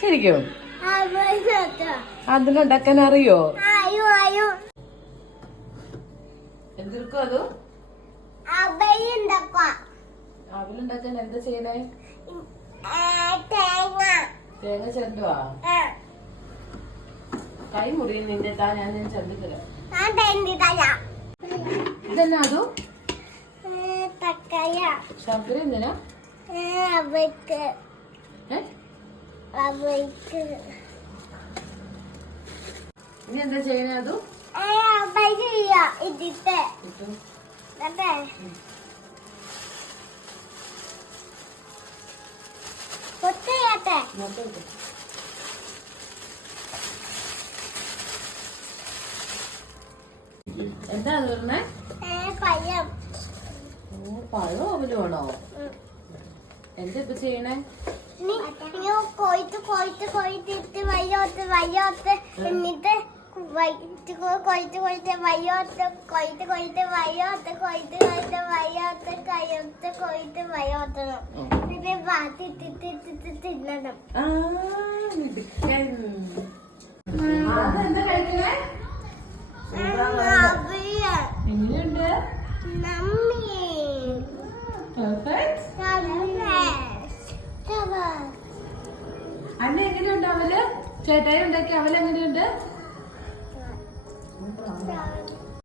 ശരിക്കും? അതിലുണ്ടാക്കാൻ അറിയോ? എന്തിരിക്കും അത്? അവലുണ്ടാക്കാൻ എന്താ ചെയ്യണേ? തേങ്ങ. ആ, കൈ മുറിയ നിന്റെ താ ഞാൻ ഞാൻ തരാം ഇതെന്നാ അതോ? ശർക്കര എന്തിനാ? അവർക്ക് ഏ? അവർക്ക് ഇനി എന്താ ചെയ്യണേ അതും? ഇതിട്ട് അതെ. എന്താ പറഞ്ഞേ? പഴം. പഴം അവലും ആണോ ഉം. എന്താ ഇപ്പൊ ചെയ്യണേ? കൊയ്ത്ത് കൊയ്ത്ത് കൊയ്ത്തിട്ട് വയ്യോത്ത് വയ്യോത്ത് എന്നിട്ട് വൈറ്റ് കൊയ്ത്ത് കൊയ്ത്ത് വയ്യോത്ത് കൊയ്ത്ത് കൊയ്ത്ത് വയ്യോത്ത് കൊയ്ത്ത് കൊയ്ത്ത് വയ്യോത്ത് കയ്യൊത്ത് കൊയ്ത്ത് വയ്യോത്തണം. എന്നിട്ട് വാത്തിട്ടിട്ട് തിന്നണം എങ്ങനെയുണ്ട്? നമ്മി അന്ന എങ്ങനെയുണ്ട് അവൽ? ചേട്ടായി ഉണ്ടാക്കി അവൽ എങ്ങനെയുണ്ട്?